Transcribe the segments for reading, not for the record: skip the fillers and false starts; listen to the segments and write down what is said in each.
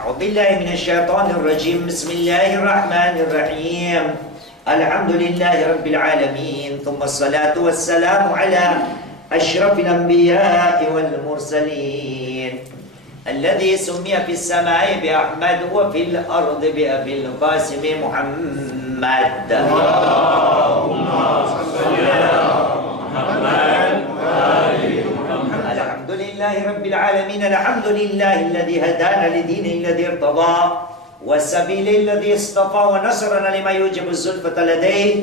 أعوذ بالله من الشيطان الرجيم. بسم الله الرحمن الرحيم. الحمد لله رب العالمين، ثم الصلاة والسلام على أشرف الأنبياء والمرسلين، الذي سمي في السماء بأحمد وفي الأرض بأبي القاسم محمد. اللهم صل على محمد وآل محمد. الحمد لله رب العالمين. الحمد لله الذي هدانا لدينه الذي ارتضى والسبيل الذي اصطفى، ونصرنا لما يوجب الزلفة لديه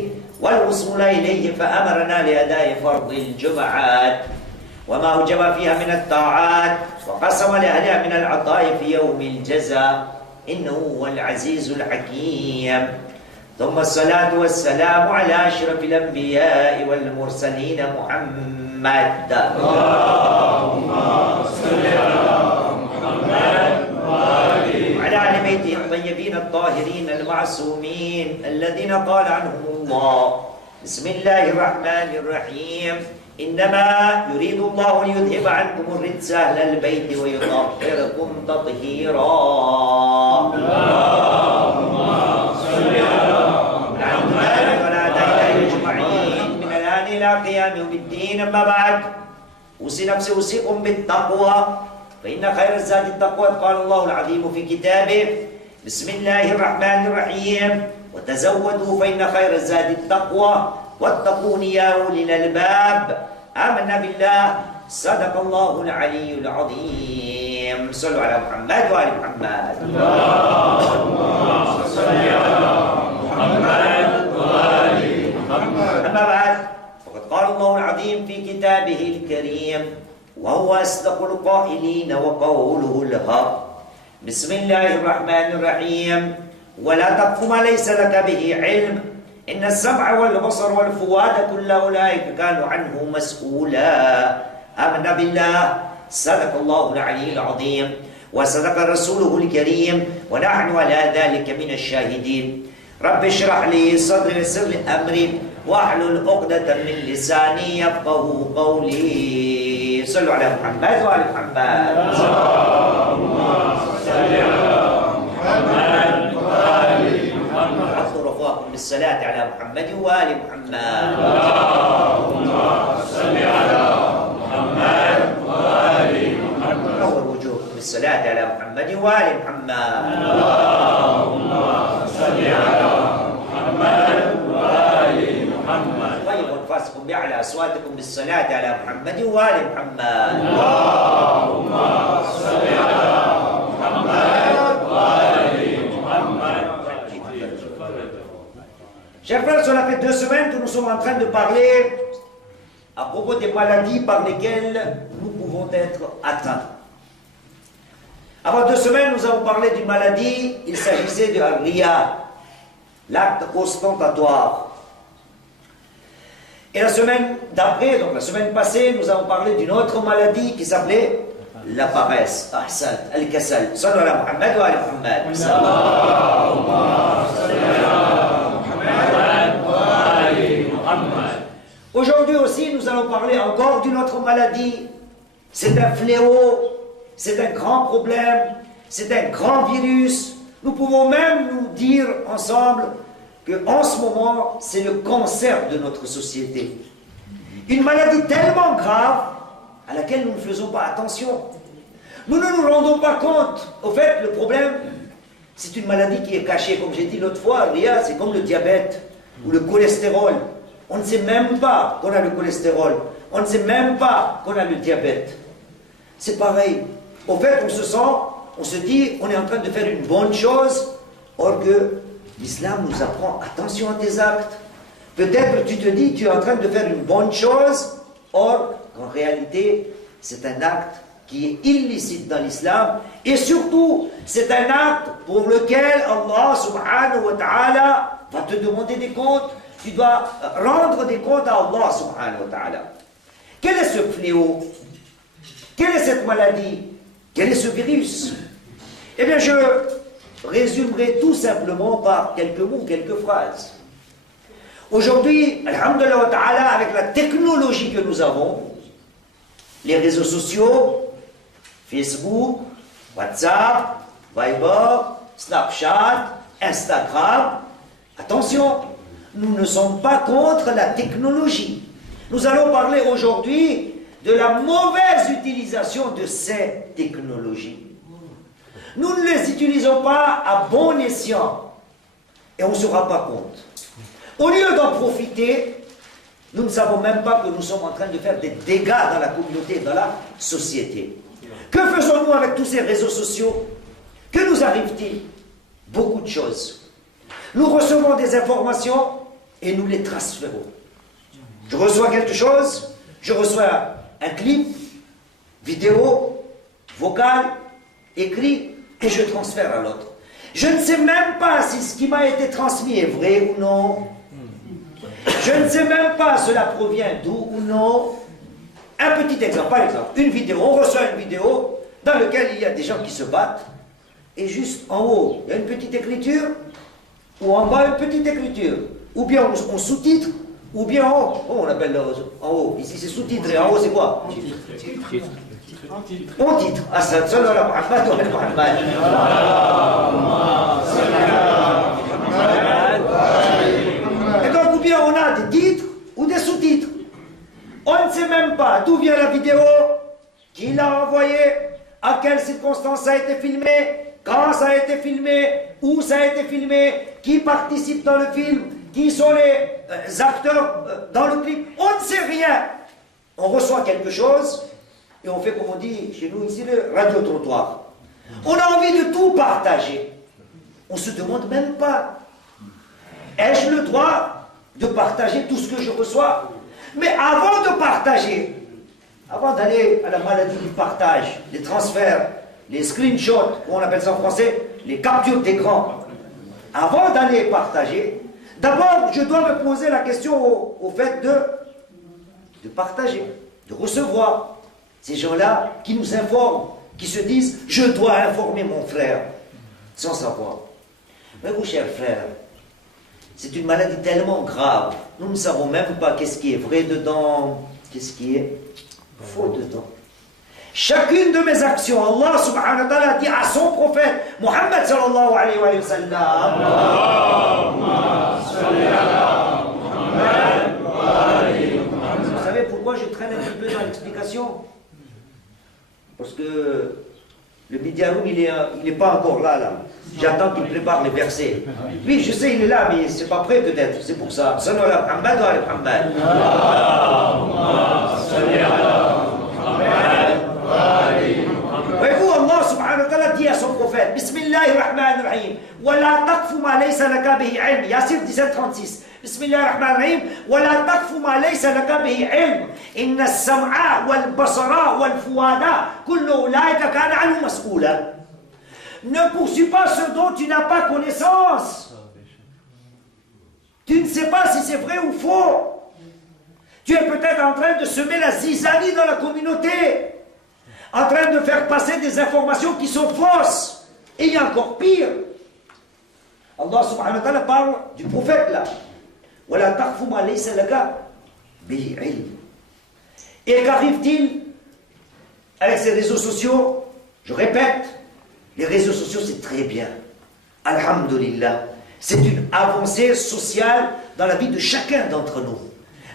والوصول إليه، فأمرنا لأداء فرض الجمعات وما وجب فيها من الطاعات، وقسم لأهلها من العطاء في يوم الجزاء، إنه هو العزيز الحكيم. ثم الصلاة والسلام على أشرف الأنبياء والمرسلين محمد. اللهم صل على محمد وعلى آل بيته الطيبين الطاهرين المعصومين الذين قال عنهم الله: بسم الله الرحمن الرحيم. إنما يريد الله ليذهب عنكم الرجس أهل البيت ويطهركم تطهيرا. اللهم صل على محمد وعلى آله أجمعين من الآن إلى قيام يوم الدين. أما بعد، أوصي نفسي أوصيكم بالتقوى، فإن خير الزاد التقوى. قال الله العظيم في كتابه: بسم الله الرحمن الرحيم. وتزودوا فإن خير الزاد التقوى واتقون يا أولي الألباب. آمنا بالله. صدق الله العلي العظيم. صلوا على محمد وآل محمد. اللهم صل على محمد وآل محمد. أما بعد، فقد قال الله العظيم في كتابه الكريم: وهو أصدق القائلين وقوله الحق. بسم الله الرحمن الرحيم. ولا تقف ما ليس لك به علم، إن السمع والبصر والفؤاد كل أولئك كانوا عنه مسؤولا. آمنا بالله. صدق الله العلي العظيم وصدق رسوله الكريم، ونحن على ذلك من الشاهدين. رب اشرح لي صدري ويسر لي أمري واحلل عقدة من لساني يفقه قولي. صلوا على محمد وآل محمد. اللهم صل على محمد وآل محمد. حطوا رفاقكم بالصلاة على محمد وآل محمد. اللهم صل على محمد وآل محمد. نور وجوهكم بالصلاة على محمد وآل محمد. اللهم صل على محمد وآل محمد. طيب أنفاسكم بأعلى أصواتكم بالصلاة على محمد وآل محمد. اللهم صل على محمد وآل محمد. Chers frères, cela fait 2 semaines que nous sommes en train de parler à propos des maladies par lesquelles nous pouvons être atteints. Avant 2 semaines, nous avons parlé d'une maladie, il s'agissait de Ria, l'acte ostentatoire. Et la semaine d'après, donc la semaine passée, nous avons parlé d'une autre maladie qui s'appelait la paresse. Ahsan, al-kasal. Sallu ala Muhammad wa ala Muhammad. Aujourd'hui aussi, nous allons parler encore d'une autre maladie. C'est un fléau, c'est un grand problème, c'est un grand virus. Nous pouvons même nous dire ensemble qu'en ce moment, c'est le cancer de notre société. Une maladie tellement grave à laquelle nous ne faisons pas attention. Nous ne nous rendons pas compte. Au fait, le problème, c'est une maladie qui est cachée. Comme j'ai dit l'autre fois, Ria, c'est comme le diabète ou le cholestérol. On ne sait même pas qu'on a le cholestérol. On ne sait même pas qu'on a le diabète. C'est pareil. Au fait, on se sent, on se dit, on est en train de faire une bonne chose, or que l'islam nous apprend, attention à tes actes. Peut-être tu te dis, tu es en train de faire une bonne chose, or qu'en réalité, c'est un acte qui est illicite dans l'islam, et surtout, c'est un acte pour lequel Allah subhanahu wa ta'ala va te demander des comptes. Tu dois rendre des comptes à Allah subhanahu wa ta'ala. Quel est ce fléau? Quelle est cette maladie? Quel est ce virus? Eh bien, je résumerai tout simplement par quelques mots, quelques phrases. Aujourd'hui, alhamdulillah wa ta'ala, avec la technologie que nous avons, les réseaux sociaux, Facebook, WhatsApp, Viber, Snapchat, Instagram. Attention, nous ne sommes pas contre la technologie. Nous allons parler aujourd'hui de la mauvaise utilisation de ces technologies. Nous ne les utilisons pas à bon escient et on ne se rend pas compte. Au lieu d'en profiter, nous ne savons même pas que nous sommes en train de faire des dégâts dans la communauté, dans la société. Que faisons-nous avec tous ces réseaux sociaux? Que nous arrive-t-il? Beaucoup de choses. Nous recevons des informations et nous les transférons. Je reçois quelque chose, je reçois un clip, vidéo, vocal, écrit, et je transfère à l'autre. Je ne sais même pas si ce qui m'a été transmis est vrai ou non. Je ne sais même pas si cela provient d'où ou non. Un petit exemple, par exemple, une vidéo, on reçoit une vidéo dans laquelle il y a des gens qui se battent, et juste en haut, il y a une petite écriture, ou en bas, une petite écriture. Ou bien on sous-titre, ou bien en haut. Oh, on appelle en haut. Ici, c'est sous-titre, et en haut, c'est quoi? En titre. Assad, sallallahu alayhi wa Muhammad. Et donc, ou bien on a des titres, ou des sous-titres. On ne sait même pas d'où vient la vidéo, qui l'a envoyée, à quelles circonstances ça a été filmé, quand ça a été filmé, où ça a été filmé, qui participe dans le film, qui sont les acteurs dans le clip. On ne sait rien. On reçoit quelque chose et on fait, comme on dit chez nous ici, le radio-trottoir. On a envie de tout partager. On ne se demande même pas, ai-je le droit de partager tout ce que je reçois? Mais avant de partager, avant d'aller à la maladie du partage, les transferts, les screenshots, on appelle ça en français, les captures d'écran, avant d'aller partager, d'abord je dois me poser la question au fait de partager, de recevoir ces gens-là qui nous informent, qui se disent « je dois informer mon frère » sans savoir. Mais vous, chers frères, c'est une maladie tellement grave, nous ne savons même pas qu'est-ce qui est vrai dedans, qu'est-ce qui est faux dedans. Chacune de mes actions, Allah subhanahu wa ta'ala dit à son prophète, Muhammad sallallahu alayhi wa sallam, vous savez pourquoi je traîne un petit peu dans l'explication? Parce que le Midianoum, il n'est pas encore là. J'attends qu'il prépare les versets. Oui, je sais, il est là, mais c'est pas prêt peut-être. C'est pour ça. Sallallahu alayhi wa Muhammad. Voyez-vous, Allah subhanahu wa ta'ala dit à son prophète, Bismillahirrahmanirrahim, wa la taqfu ma laysa laka bihi ilm. Yassir 1736. Bismillahirrahmanirrahim, wa la taqfu ma laysa laka bihi ilm. Inna as-sam'a wal basara wal fuada kullu ulaika kana anhu mas'ula. Ne poursuis pas ce dont tu n'as pas connaissance. Tu ne sais pas si c'est vrai ou faux. Tu es peut-être en train de semer la zizanie dans la communauté, en train de faire passer des informations qui sont fausses. Et il y a encore pire. Allah subhanahu wa ta'ala parle du prophète là. Wala taqfu ma laysa laka bihi ilm. Et qu'arrive-t-il avec ces réseaux sociaux? Je répète, les réseaux sociaux c'est très bien. Alhamdulillah. C'est une avancée sociale dans la vie de chacun d'entre nous.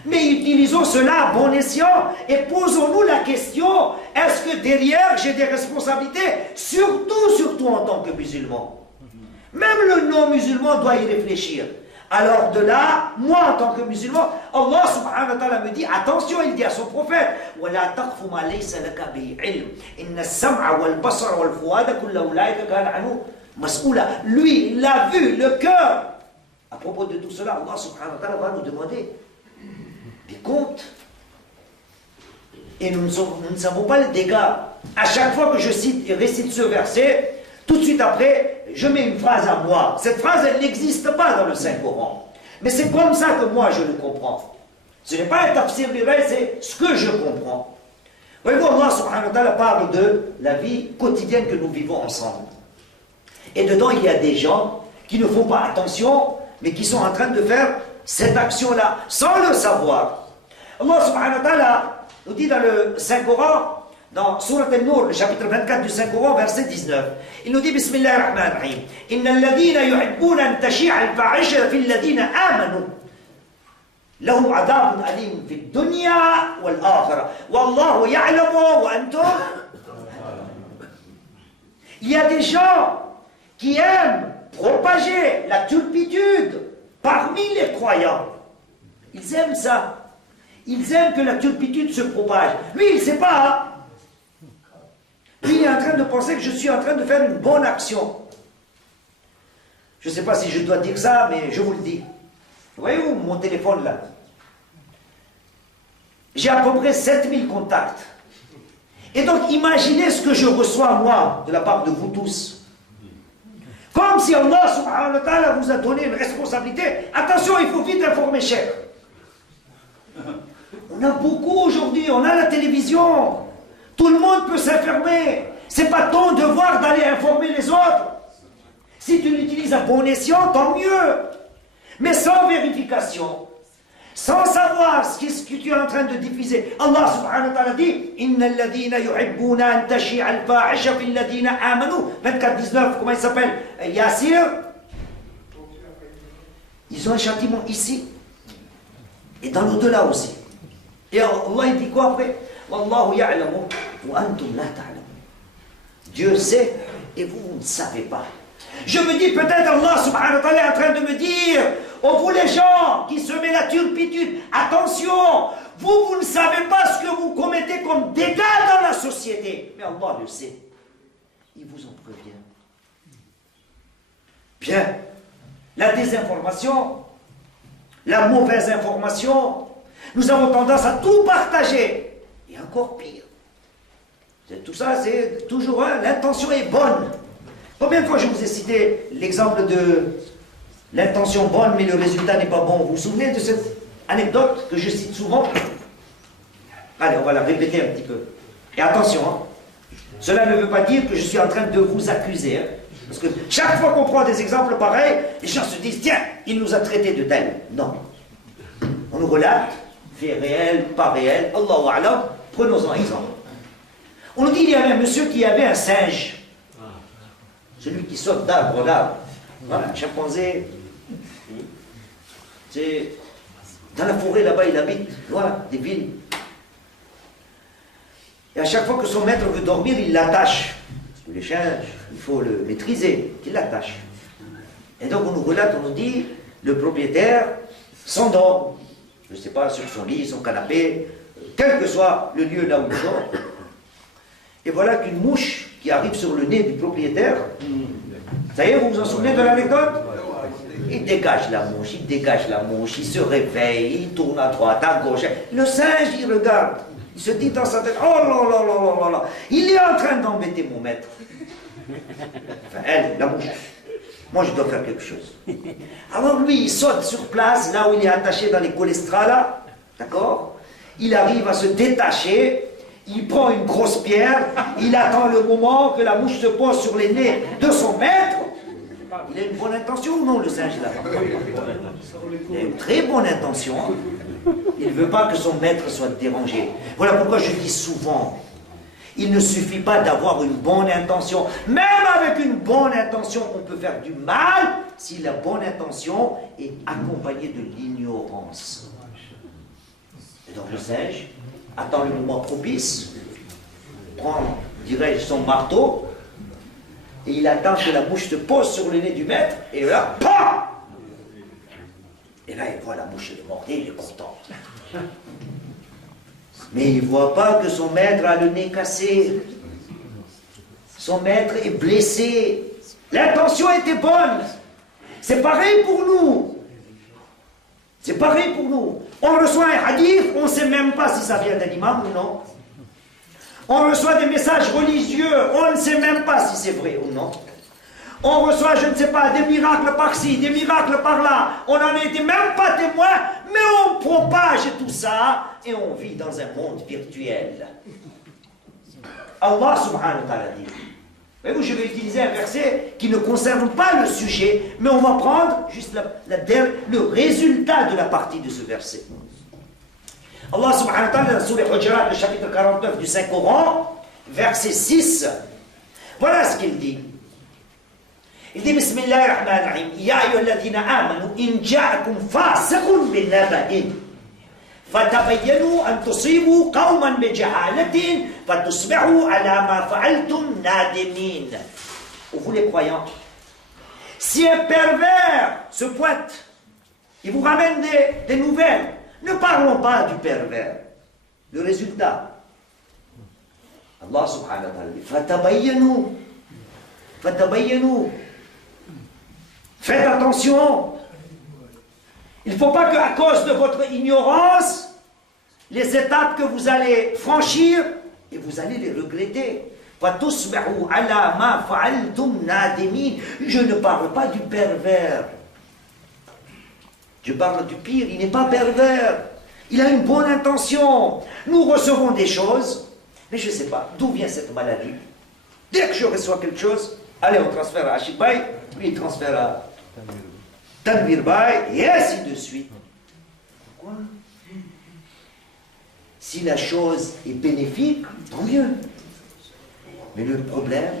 Mais utilisons cela à bon escient et posons-nous la question, est-ce que derrière j'ai des responsabilités, surtout en tant que musulman? Même le non-musulman doit y réfléchir. Alors de là, moi en tant que musulman, Allah subhanahu wa ta'ala me dit, attention, il dit à son prophète, وَلَا تَقْفُ مَا لَيْسَ لَكَ بِهِ عِلْمٍ إِنَّ السَّمْعَ وَالْبَصَرَ وَالْفُؤَادَ كُلَّ أُولَٰئِكَ كَانَ عَنْهُ مسؤولا. Lui, il l'a vu, le cœur. À propos de tout cela, Allah subhanahu wa ta'ala va nous demander des comptes. Et nous ne savons pas les dégâts. À chaque fois que je cite et récite ce verset, tout de suite après, je mets une phrase à moi. Cette phrase, elle n'existe pas dans le Saint-Coran. Mais c'est comme ça que moi je le comprends. Ce n'est pas un tafsir lirai, c'est ce que je comprends. Voyez-vous, Allah subhanahu wa ta'ala parle de la vie quotidienne que nous vivons ensemble. Et dedans, il y a des gens qui ne font pas attention, mais qui sont en train de faire cette action-là, sans le savoir. Allah subhanahu wa ta'ala nous dit dans le Saint-Coran, dans Surat Al-Nur, le chapitre 24 du Saint-Coran, verset 19. Il nous dit, Bismillah ar-Rahman ar-Rahim, Inna alladhina yuhibbuna an tashi'a al-fahisha fi alladhina amanu. لهم عذاب أليم في الدنيا والآخرة والله يعلم وأنتم. Il y a des gens qui aiment propager la turpitude parmi les croyants. Ils aiment ça. Ils aiment que la turpitude se propage. Lui, il ne sait pas. Hein? Lui, il est en train de penser que je suis en train de faire une bonne action. Je ne sais pas si je dois dire ça, mais je vous le dis. Voyez-vous mon téléphone là? J'ai à peu près 7000 contacts. Et donc imaginez ce que je reçois moi de la part de vous tous. Comme si Allah subhanahu wa ta'ala vous a donné une responsabilité. Attention, il faut vite informer cher. On a beaucoup aujourd'hui, on a la télévision. Tout le monde peut s'informer. C'est pas ton devoir d'aller informer les autres. Si tu l'utilises à bon escient, tant mieux. Mais sans vérification, sans savoir ce que tu es en train de diffuser. Allah subhanahu wa ta'ala dit Inna alladhina yuhibbuna an tashi'a al-fahisha fil ladhina amanu. 24-19, comment il s'appelle? Yassir. Ils ont un châtiment ici et dans l'au-delà aussi. Et Allah il dit quoi après? Wallahu ya'lamu wa antum la ta'lamun. Dieu sait et vous ne savez pas. Je me dis peut-être Allah subhanahu wa ta'ala est en train de me dire, oh vous les gens qui semez la turpitude, attention, vous ne savez pas ce que vous commettez comme dégâts dans la société. Mais Allah le sait. Il vous en prévient. Bien. La désinformation, la mauvaise information, nous avons tendance à tout partager. Et encore pire. Tout ça, c'est toujours, l'intention est bonne. Combien de fois je vous ai cité l'exemple de l'intention bonne, mais le résultat n'est pas bon? Vous vous souvenez de cette anecdote que je cite souvent? Allez, on va la répéter un petit peu. Et attention, hein, cela ne veut pas dire que je suis en train de vous accuser. Hein, parce que chaque fois qu'on prend des exemples pareils, les gens se disent, tiens, il nous a traités de tel. Non. On nous relate, fait réel, pas réel, Allahu A'lam, prenons-en exemple. On nous dit qu'il y avait un monsieur qui avait un singe. Celui qui saute d'arbre en arbre. Voilà, un chimpanzé. C'est dans la forêt là-bas, il habite. Voilà, des villes. Et à chaque fois que son maître veut dormir, il l'attache. Parce que les chiens, il faut le maîtriser, qu'il l'attache. Et donc on nous relate, on nous dit, le propriétaire s'endort. Je ne sais pas, sur son lit, son canapé, quel que soit le lieu là où il dort. Et voilà qu'une mouche qui arrive sur le nez du propriétaire. Ça y est, vous vous en souvenez de l'anecdote? Il dégage la mouche, il se réveille, il tourne à droite, à gauche. Le singe, il regarde. Il se dit dans sa tête, oh là là là là là, il est en train d'embêter mon maître. Enfin, elle, la mouche. Moi, je dois faire quelque chose. Alors lui, il saute sur place, là où il est attaché dans les colestrales, d'accord? Il arrive à se détacher. Il prend une grosse pierre, il attend le moment que la mouche se pose sur les nez de son maître. Il a une bonne intention ou non, le singe là? Il a une très bonne intention. Il ne veut pas que son maître soit dérangé. Voilà pourquoi je dis souvent, il ne suffit pas d'avoir une bonne intention. Même avec une bonne intention, on peut faire du mal si la bonne intention est accompagnée de l'ignorance. Et donc le singe attend le moment propice, prend, dirais-je, son marteau, et il attend que la mouche se pose sur le nez du maître, et là, PAM! Et là, il voit la mouche le morder, il est content. Mais il ne voit pas que son maître a le nez cassé. Son maître est blessé. L'intention était bonne. C'est pareil pour nous. C'est pareil pour nous. On reçoit un hadith, on ne sait même pas si ça vient d'un imam ou non. On reçoit des messages religieux, on ne sait même pas si c'est vrai ou non. On reçoit, je ne sais pas, des miracles par-ci, des miracles par-là. On n'en était même pas témoin, mais on propage tout ça et on vit dans un monde virtuel. Allah subhanahu wa ta'ala dit. Voyez-vous, je vais utiliser un verset qui ne concerne pas le sujet, mais on va prendre juste le résultat de la partie de ce verset. Allah subhanahu wa ta'ala, dans le Surah Hujurat, le chapitre 49 du Saint-Coran, verset 6. Voilà ce qu'il dit. Il dit Bismillahirrahmanirrahim. Ya ayyuhalladhina amanu in ja'akum fasiqun binaba'in fatabayyanu an tusibu qawman bijahalatin fatusbihu ala ma fa'altum nadimin. Vous les croyants, si un pervers se pointe, il vous ramène des nouvelles, ne parlons pas du pervers. Le résultat, Allah subhanahu wa ta'ala dit Fatabayyanu. Faites attention. Il ne faut pas qu'à cause de votre ignorance, les étapes que vous allez franchir, et vous allez les regretter. Je ne parle pas du pervers. Je parle du pire. Il n'est pas pervers. Il a une bonne intention. Nous recevons des choses, mais je ne sais pas d'où vient cette maladie. Dès que je reçois quelque chose, allez, on transfère à Ashibay, lui il transfère à Tanvir Bay, et ainsi de suite. Pourquoi? Si la chose est bénéfique, tant mieux. Mais le problème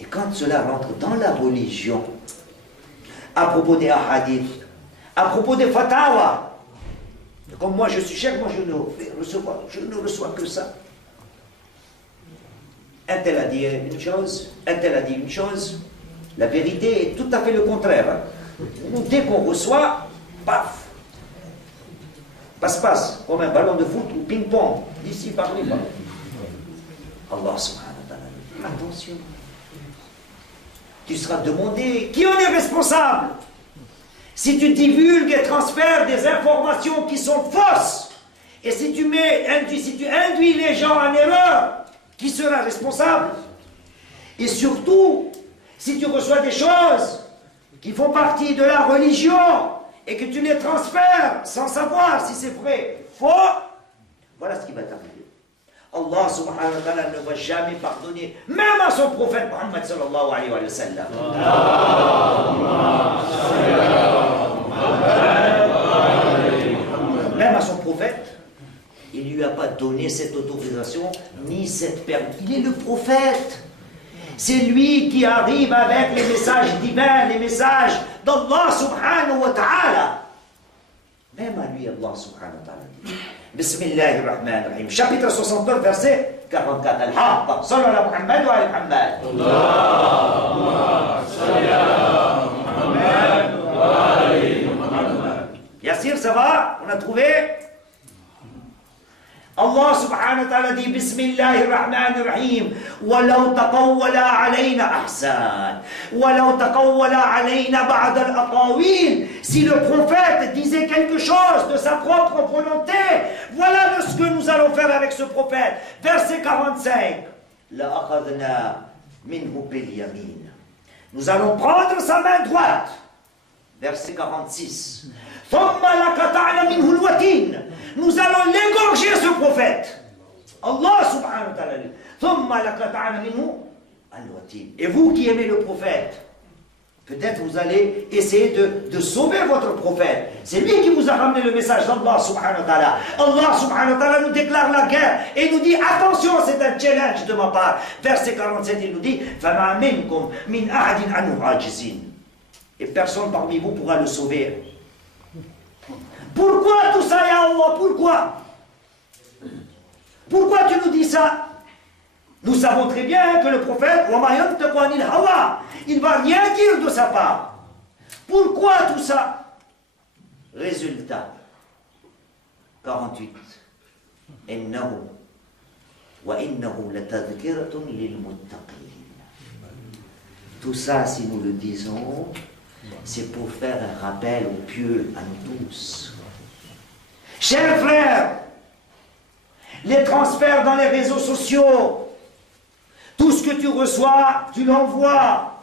est quand cela rentre dans la religion, à propos des hadiths, à propos des fatawa. Comme moi je suis cher, moi je ne reçois que ça. Un tel a dit une chose, un tel a dit une chose. La vérité est tout à fait le contraire. Dès qu'on reçoit, paf, passe-passe, comme un ballon de foot ou ping-pong, d'ici par là. Allah subhanahu wa ta'ala. Attention. Tu seras demandé qui en est responsable si tu divulgues et transfères des informations qui sont fausses, et si tu induis les gens en erreur, qui sera responsable? Et surtout, si tu reçois des choses qui font partie de la religion et que tu les transfères sans savoir si c'est vrai, faux, voilà ce qui va t'arriver. Allah subhanahu wa ta'ala ne va jamais pardonner, même à son prophète Muhammad sallallahu alayhi wa sallam. Même à son prophète, il ne lui a pas donné cette autorisation, ni cette permission. Il est le prophète. C'est lui qui arrive avec les messages divins, les messages d'Allah subhanahu wa ta'ala. Même à lui, Allah subhanahu wa ta'ala dit. Bismillahirrahmanirrahim. Chapitre 69, verset 44. Al-Haqqa. Sallallahu ala Muhammad wa ala Muhammad. Allahumma salli ala Muhammad wa ala Muhammad. Yassir, ça va? On a trouvé? Allah subhanahu wa ta'ala dit Bismillahirrahmanirrahim. وَلَوْ تَقَوَّلَ عَلَيْنَا أَحْسَانٍ وَلَوْ تَقَوَّلَ عَلَيْنَا بَعْدَ الْأَقَاوِيلِ. Si le prophète disait quelque chose de sa propre volonté, voilà ce que nous allons faire avec ce prophète. Verset 45. لَأَخَذْنَا مِنْهُ بِالْيَمِينِ. Nous allons prendre sa main droite. Verset 46. ثُمَّ لَقَطَعْنَا مِنْهُ الْوَتِينَ. Nous allons l'égorger, ce prophète. Allah subhanahu wa ta'ala. Et vous qui aimez le prophète, peut-être vous allez essayer de sauver votre prophète. C'est lui qui vous a ramené le message d'Allah subhanahu wa ta'ala. Allah subhanahu wa ta'ala nous déclare la guerre et nous dit attention, c'est un challenge de ma part. Verset 47, il nous dit فَمَا مِنْكُمْ مِنْ أَحَدٍ عَنْهُ عَاجِزِينَ. Et personne parmi vous pourra le sauver. Pourquoi tout ça, ya Allah? Pourquoi tu nous dis ça? Nous savons très bien que le prophète, il ne va rien dire de sa part. Pourquoi tout ça? Résultat, 48. إِنَّهُ وَإِنَّهُ لَتَذْكِرَةٌ لِلْمُتَّقِينَ. Tout ça, si nous le disons, c'est pour faire un rappel aux pieux, à nous tous. Chers frères, les transferts dans les réseaux sociaux, tout ce que tu reçois, tu l'envoies.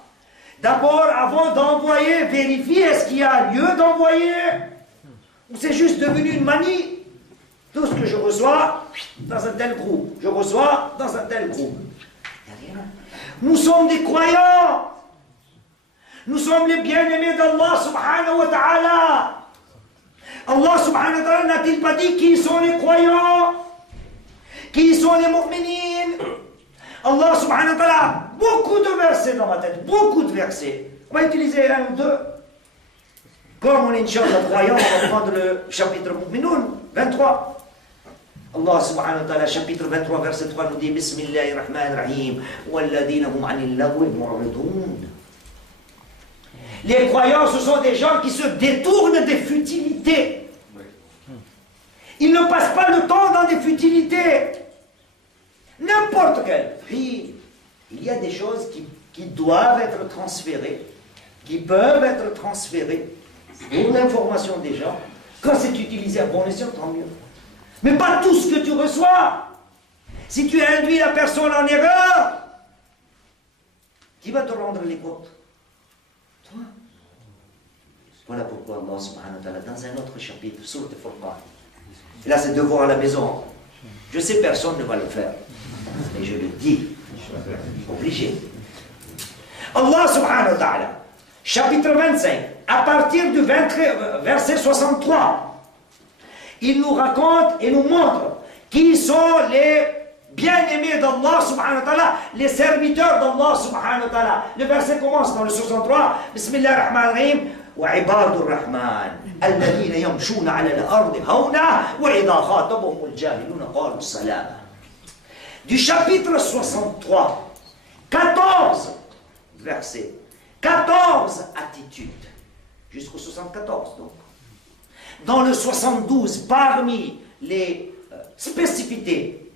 D'abord, avant d'envoyer, vérifie est-ce qu'il y a lieu d'envoyer ou c'est juste devenu une manie. Tout ce que je reçois dans un tel groupe, je reçois dans un tel groupe. Il n'y a rien. Nous sommes des croyants. Nous sommes les bien-aimés d'Allah subhanahu wa ta'ala. Allah subhanahu wa ta'ala n'a-t-il pas dit qui sont les croyants? Qui sont les mu'minines? Allah subhanahu wa ta'ala, beaucoup de versets dans ma tête, beaucoup de versets. On va utiliser un ou deux. Comme on est Inch'Allah croyant, on va prendre le chapitre Mu'minun, 23. Allah subhanahu wa ta'ala, chapitre 23, verset 3 nous dit Bismillahirrahmanirrahim. Walladina hum anil lagwi mu'ridun. Les croyants, ce sont des gens qui se détournent des futilités. Ils ne passent pas le temps dans des futilités. N'importe quel prix. Il y a des choses qui doivent être transférées, qui peuvent être transférées pour l'information des gens. Quand c'est utilisé à bon escient, tant mieux. Mais pas tout ce que tu reçois. Si tu induis la personne en erreur, qui va te rendre les comptes? Toi. Voilà pourquoi Allah subhanahu wa ta'ala, dans un autre chapitre, Sourate Furqan, et là c'est devoir à la maison. Je sais personne ne va le faire, mais je le dis. Obligé. Allah subhanahu wa ta'ala, chapitre 25, à partir du verset 63, il nous raconte et nous montre qui sont les bien-aimés d'Allah subhanahu wa ta'ala, les serviteurs d'Allah subhanahu wa ta'ala. Le verset commence dans le 63, Bismillahirrahmanirrahim, وعباد الرحمن الذين يمشون على الأرض هونا وإذا خاطبهم الجاهلون قالوا سلاما. Du chapitre 63, 14 versets, 14 attitudes, jusqu'au 74 donc. Dans le 72, parmi les spécificités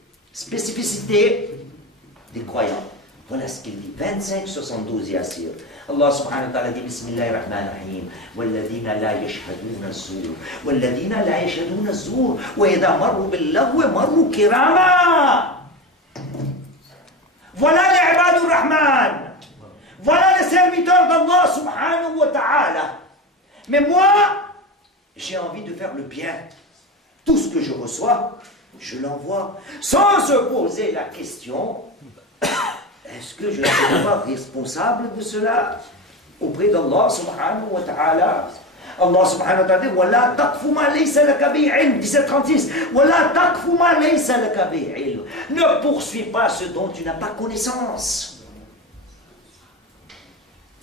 des croyants, voilà ce qu'il dit, 25, 72 Yassir. Allah subhanahu wa ta'ala dit Bismillahirrahmanirrahim. Walladina la yashhaduna az-zur. Walladina la yashhaduna az-zur. Wa idha marru bil-lagwi marru kirama. Voilà les ibadur rahman. Voilà les serviteurs d'Allah subhanahu wa ta'ala. Mais moi, j'ai envie de faire le bien. Tout ce que je reçois, je l'envoie. Sans se poser la question, est-ce que je ne suis pas responsable de cela auprès d'Allah subhanahu wa ta'ala? Allah subhanahu wa ta'ala dit وَلَا تَقْفُ مَا لَيْسَ لَكَ بِهِ عِلْمٌ 1736. وَلَا تَقْفُ مَا لَيْسَ لَكَ بِهِ عِلْمٌ. Ne poursuis pas ce dont tu n'as pas connaissance.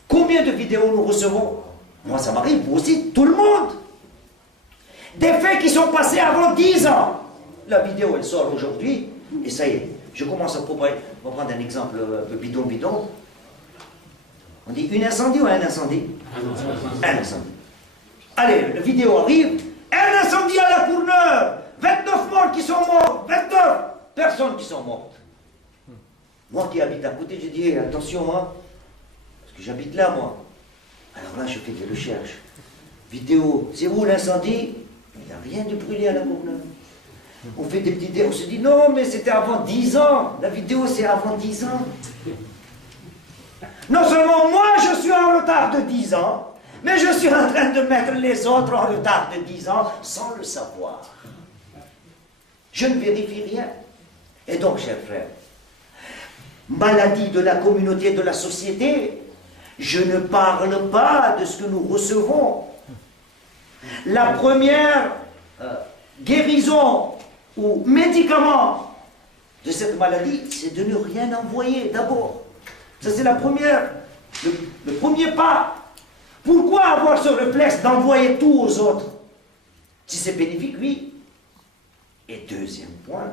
Combien de vidéos nous recevons? Moi ça m'arrive, vous aussi, tout le monde. Des faits qui sont passés avant 10 ans. La vidéo elle sort aujourd'hui et ça y est. Je commence à prendre un exemple un peu bidon. On dit une incendie ou un incendie? Un incendie. Allez, la vidéo arrive. Un incendie à la Courneuve. 29 morts qui sont morts. 29 personnes qui sont mortes. Moi qui habite à côté, je dis attention, hein, parce que j'habite là, moi. Alors là, je fais des recherches. Vidéo, c'est où l'incendie? Il n'y a rien de brûlé à la Courneuve. On fait des petites idées, on se dit non, mais c'était avant 10 ans. La vidéo, c'est avant 10 ans. Non seulement moi, je suis en retard de 10 ans, mais je suis en train de mettre les autres en retard de 10 ans sans le savoir. Je ne vérifie rien. Et donc, chers frères, maladie de la communauté, de la société, je ne parle pas de ce que nous recevons. La première guérison ou médicament de cette maladie, c'est de ne rien envoyer d'abord. Ça c'est la première, le premier pas. Pourquoi avoir ce réflexe d'envoyer tout aux autres? Si c'est bénéfique, oui. Et deuxième point,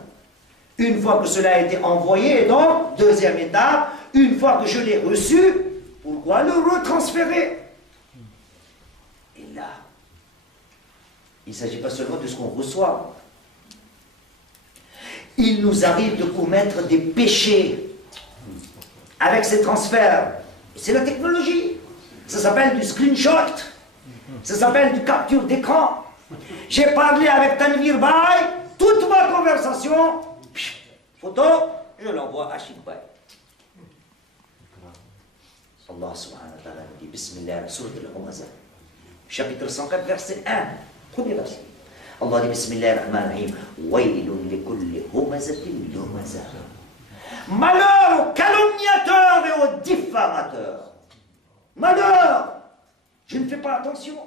une fois que cela a été envoyé, donc, deuxième étape, une fois que je l'ai reçu, pourquoi le retransférer? Et là, il ne s'agit pas seulement de ce qu'on reçoit. Il nous arrive de commettre des péchés avec ces transferts. C'est la technologie. Ça s'appelle du screenshot. Ça s'appelle du capture d'écran. J'ai parlé avec Tanvir Bay, toute ma conversation, photo, je l'envoie à Shikbay. Allah subhanahu wa ta'ala dit Bismillah, Sourate Al-Humazah, chapitre 104, verset 1, premier verset. Allah dit Bismillahirrahmanirrahim. Waylun likulli humazatin lumazah. Malheur aux calomniateurs et aux diffamateurs. Malheur. Je ne fais pas attention.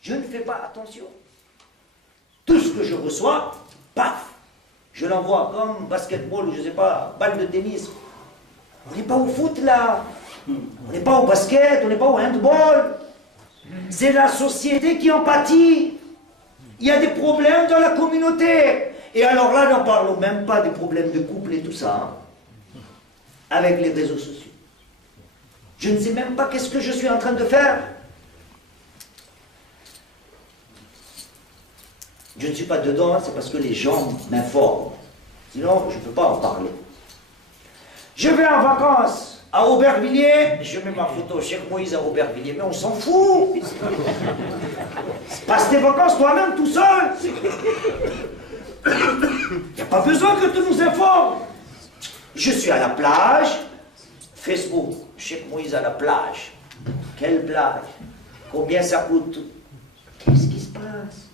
Je ne fais pas attention. Tout ce que je reçois, paf, Je l'envoie comme basketball ou je ne sais pas, balle de tennis. On n'est pas au foot là. On n'est pas au basket, on n'est pas au handball. C'est la société qui en pâtit. Il y a des problèmes dans la communauté. Et alors là, n'en parlons même pas des problèmes de couple et tout ça, hein, avec les réseaux sociaux. Je ne sais même pas qu'est-ce que je suis en train de faire. Je ne suis pas dedans, c'est parce que les gens m'informent. Sinon, je ne peux pas en parler. Je vais en vacances à Aubervilliers, je mets ma photo Cheikh Moïse à Aubervilliers, mais on s'en fout. Passe tes vacances toi-même tout seul. Il n'y a pas besoin que tu nous informes. Je suis à la plage, Facebook, Cheikh Moïse à la plage. Quelle plage? Combien ça coûte? Qu'est-ce qui se passe?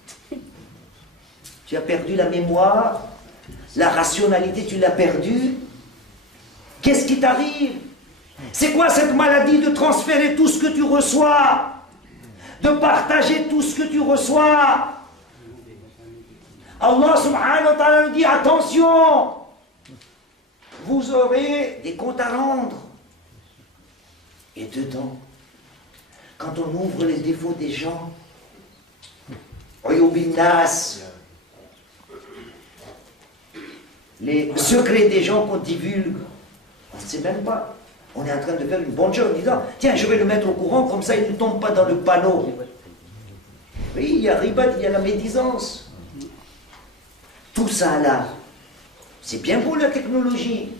Tu as perdu la mémoire, la rationalité, tu l'as perdue. Qu'est-ce qui t'arrive? C'est quoi cette maladie de transférer tout ce que tu reçois? De partager tout ce que tu reçois? Allah subhanahu wa ta'ala nous dit, attention, vous aurez des comptes à rendre. Et dedans, quand on ouvre les défauts des gens, les secrets des gens qu'on divulgue, on ne sait même pas. On est en train de faire une bonne chose en disant, tiens, je vais le mettre au courant, comme ça il ne tombe pas dans le panneau. Oui, il y a ribat, il y a la médisance. Tout ça là, c'est bien pour la technologie.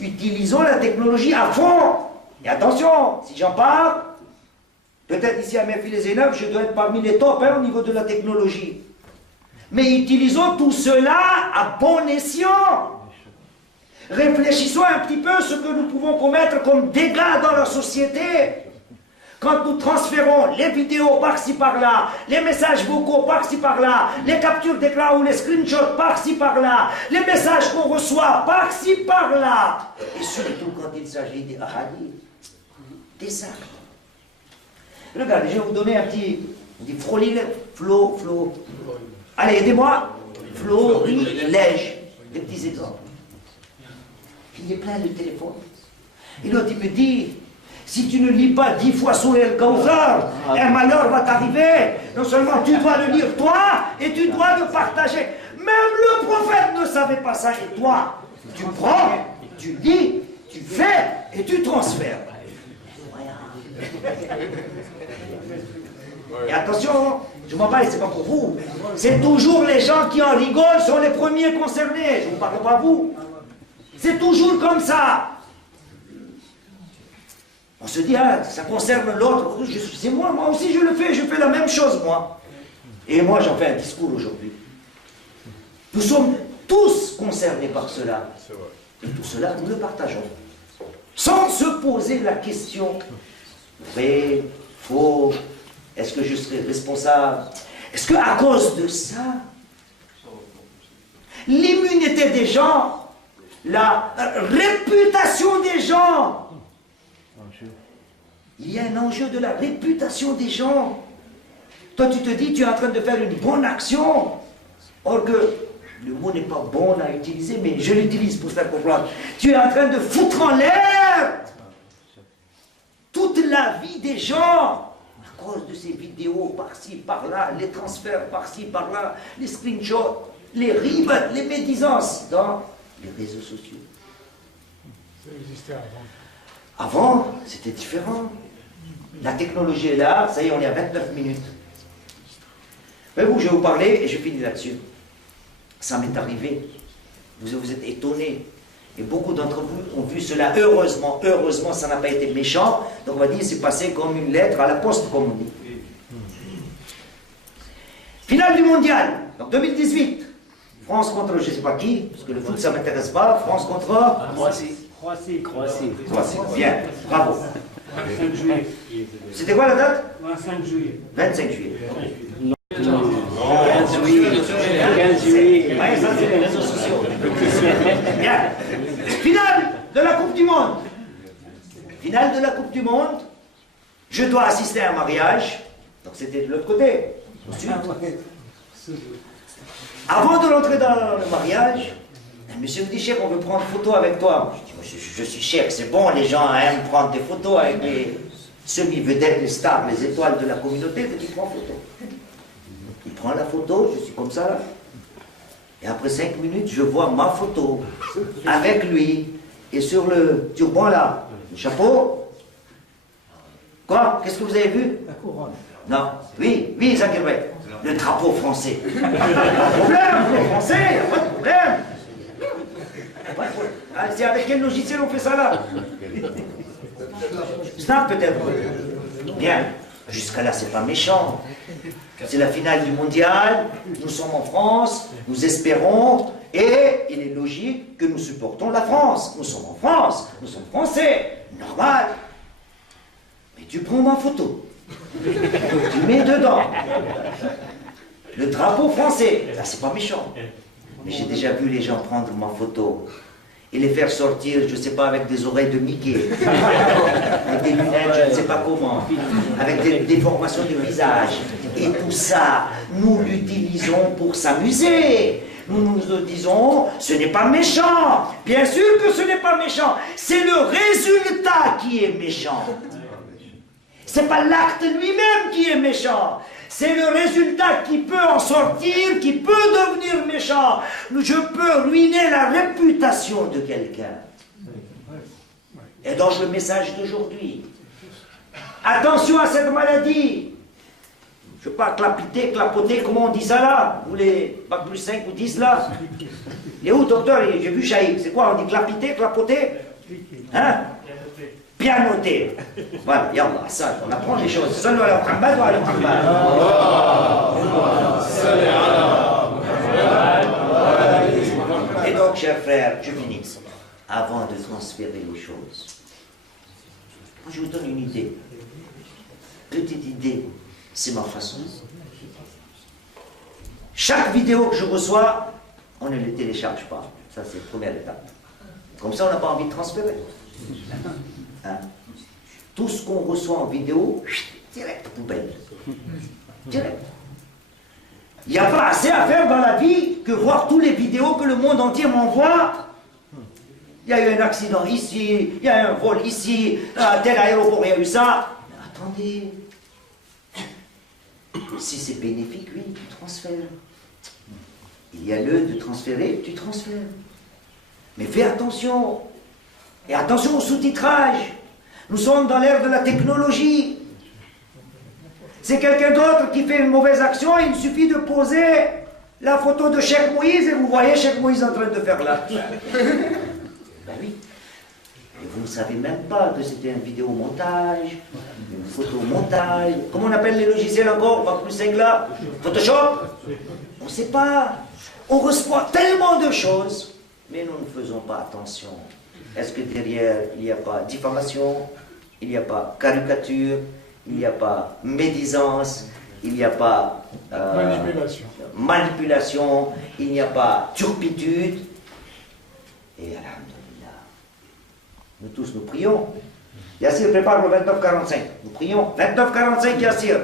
Utilisons la technologie à fond. Et attention, si j'en parle, peut-être ici à Merfil-les-Hainaut, je dois être parmi les tops au niveau de la technologie. Mais utilisons tout cela à bon escient. Réfléchissons un petit peu ce que nous pouvons commettre comme dégâts dans la société. Quand nous transférons les vidéos par-ci par-là, les messages vocaux par-ci par-là, les captures d'écran ou les screenshots par-ci par-là, les messages qu'on reçoit par-ci par-là, et surtout quand il s'agit des hadiths, des actes. Regardez, je vais vous donner un petit... On dit Flo. Allez, aidez-moi. Florilège. Des petits exemples. Il est plein de téléphones. Et l'autre, il me dit, si tu ne lis pas 10 fois sur El Kawthar, un malheur va t'arriver. Non seulement tu dois le lire toi, et tu dois le partager. Même le prophète ne savait pas ça. Et toi, tu prends, tu lis, tu fais, et tu transfères. Et attention, je m'en parle, c'est pas pour vous. C'est toujours les gens qui en rigolent sont les premiers concernés. Je ne vous parle pas vous. C'est toujours comme ça. On se dit, ah, ça concerne l'autre. C'est moi aussi je le fais, je fais la même chose, moi. Et moi, j'en fais un discours aujourd'hui. Nous sommes tous concernés par cela. Et tout cela, nous le partageons. Sans se poser la question, vrai, faux, est-ce que je serai responsable? Est-ce qu'à cause de ça, l'immunité des gens, la réputation des gens, il y a un enjeu de la réputation des gens. Toi, tu te dis, tu es en train de faire une bonne action. Or que, le mot n'est pas bon à utiliser, mais je l'utilise pour faire comprendre. Tu es en train de foutre en l'air toute la vie des gens à cause de ces vidéos par-ci, par-là, les transferts par-ci, par-là, les screenshots, les ribats, les médisances dans les réseaux sociaux. Ça existait avant. Avant, c'était différent. La technologie est là, ça y est, on est à 29 minutes. Mais vous, je vais vous parler et je finis là-dessus. Ça m'est arrivé. Vous êtes étonnés. Et beaucoup d'entre vous ont vu cela. Heureusement, ça n'a pas été méchant. Donc on va dire, c'est passé comme une lettre à la poste, comme on dit. Finale du mondial, donc 2018. France contre je ne sais pas qui, parce que le foot ça ne m'intéresse pas. France contre Croatie. Bien, bravo. 25 juillet. C'était quoi la date? 25 juillet. 25 juillet. 15 juillet. Ouais, ça c'est les réseaux sociaux. Bien. Finale de la Coupe du Monde. Finale de la Coupe du Monde. Je dois assister à un mariage. Donc c'était de l'autre côté. Ensuite, avant de rentrer dans le mariage, Monsieur me dit, Cheikh, on veut prendre photo avec toi. Je dis, je suis Cheikh, c'est bon, les gens aiment prendre des photos avec les semi-vedettes, les stars, les étoiles de la communauté, donc il prend photo. Il prend la photo, je suis comme ça là. Et après 5 minutes, je vois ma photo avec lui. Et sur le turban là, le chapeau. Quoi? Qu'est-ce que vous avez vu? La couronne. Non. Oui, oui, Zakir Bey. Le drapeau français. Pas de problème, le français, pas de problème. Ah, c'est avec quel logiciel on fait ça là? Snap peut-être. Bien. Jusqu'à là, c'est pas méchant. C'est la finale du mondial. Nous sommes en France. Nous espérons. Et il est logique que nous supportons la France. Nous sommes en France. Nous sommes français. Normal. Mais tu prends ma photo. Tu mets dedans le drapeau français. Là, c'est pas méchant. Mais j'ai déjà vu les gens prendre ma photo et les faire sortir, je ne sais pas, avec des oreilles de Mickey, avec des lunettes, je ne sais pas comment, avec des déformations de visage. Et tout ça, nous l'utilisons pour s'amuser. Nous nous disons, ce n'est pas méchant. Bien sûr que ce n'est pas méchant. C'est le résultat qui est méchant. Ce n'est pas l'acte lui-même qui est méchant. C'est le résultat qui peut en sortir, qui peut devenir méchant. Je peux ruiner la réputation de quelqu'un. Et donc le message d'aujourd'hui. Attention à cette maladie. Je ne veux pas clapoter, comment on dit ça là? Vous les bac plus 5 ou 10 là? Il est où, docteur? J'ai vu Chaïb. C'est quoi? On dit clapoter? Hein? Pianoter. Voilà, yallah, ça, on apprend les choses. Sallu ala Muhammad wa ala Muhammad. Et donc, chers frères, je finis. Avant de transférer les choses, je vous donne une idée. Petite idée, c'est ma façon. Chaque vidéo que je reçois, on ne le télécharge pas. Ça, c'est la première étape. Comme ça, on n'a pas envie de transférer. Hein? Tout ce qu'on reçoit en vidéo, direct poubelle. Direct. Il n'y a pas assez à faire dans la vie que voir toutes les vidéos que le monde entier m'envoie. Il y a eu un accident ici, il y a eu un vol ici, à tel aéroport il y a eu ça. Mais attendez, si c'est bénéfique, oui, tu transfères. Il y a lieu de transférer, tu transfères. Mais fais attention. Et attention au sous-titrage. Nous sommes dans l'ère de la technologie. C'est quelqu'un d'autre qui fait une mauvaise action, il suffit de poser la photo de Cheikh Moïse et vous voyez Cheikh Moïse en train de faire là. Ben oui. Et vous ne savez même pas que c'était un vidéomontage, une photomontage. Comment on appelle les logiciels encore? Pas plus 5 là? Photoshop? On ne sait pas. On reçoit tellement de choses, mais nous ne faisons pas attention. Est-ce que derrière, il n'y a pas diffamation, il n'y a pas caricature, il n'y a pas médisance, il n'y a pas manipulation, il n'y a pas turpitude? Et alhamdulillah, nous tous nous prions. Yassir prépare le 29-45. Nous prions. 29-45 Yassir.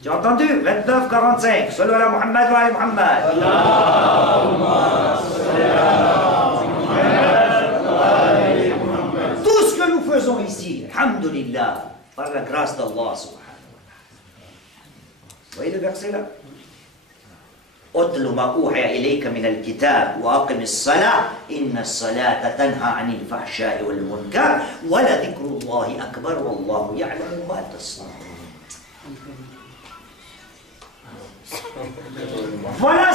Tu as entendu? 29-45. Sallu ala Muhammad wa ala Muhammad. Tout ce que nous faisons ici, alhamdulillah, par la grâce d'Allah subhanahu wa ta'ala. Vous voyez le verset là? أتل ما أوحي إليك من الكتاب وأقم الصلاة إن الصلاة تنهى عن الفحشاء والمنكر ولذكر الله أكبر والله يعلم ما تصنعون. Voilà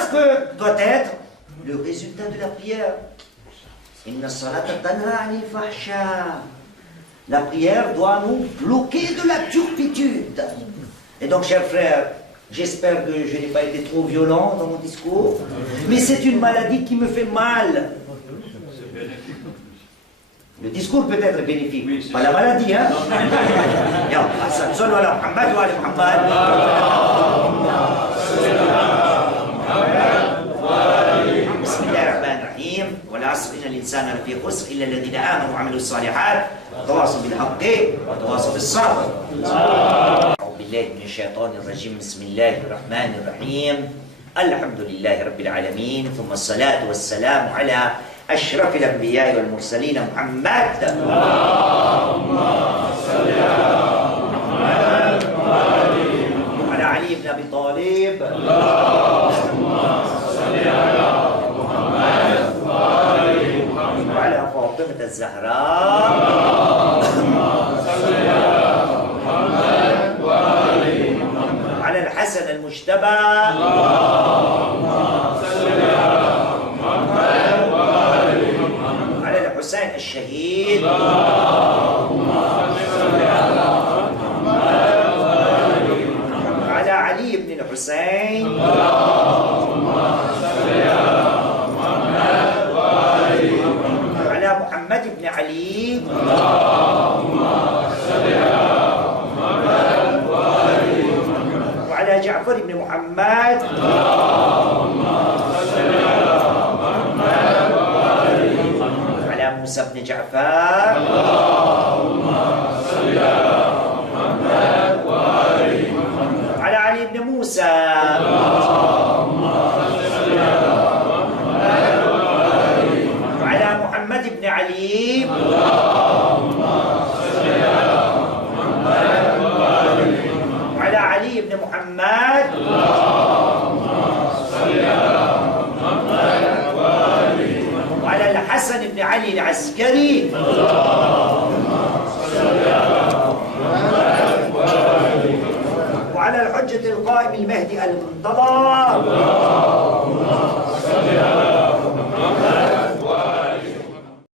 ce que doit être le résultat de la prière. إن الصلاة تنهى عن الفحشاء. La prière doit nous bloquer de la turpitude. Et donc, chers frères, j'espère que je n'ai pas été trop violent dans mon discours, mais c'est une maladie qui me fait mal. Le discours peut être bénéfique, pas la maladie, hein? بسم الله الرحمن الرحيم والعصر إن الإنسان لفي خسر إلا الذين آمنوا وعملوا الصالحات وتواصوا بالحق وتواصوا بالصبر. أعوذ بالله من الشيطان الرجيم بسم الله الرحمن الرحيم الحمد لله رب العالمين، ثم الصلاة والسلام على أشرف الأنبياء والمرسلين محمد. اللهم صل على محمد وعلى علي بن أبي طالب. اللهم صل على محمد وعلى فاطمة الزهراء. اللهم صل على محمد وعلى الحسن المجتبى. اللهم صل على محمد وعلى الحسين الشهيد. اللهم صل على محمد وعلى علي بن الحسين. اللهم صل على محمد وعلى محمد بن علي. اللهم صل على محمد وعلى جعفر بن محمد. اللهم صل على محمد وعلى موسى بن جعفر. اللهم صل على محمد وعلى علي بن موسى. اللهم صل على محمد وعلى محمد بن علي. اللهم صل على محمد وعلى علي بن محمد. اللهم صل على محمد وعلى الحسن بن علي العسكري. اللهم صل على محمد وعلى الحجة القائم المهدي المنتظر. اللهم صل على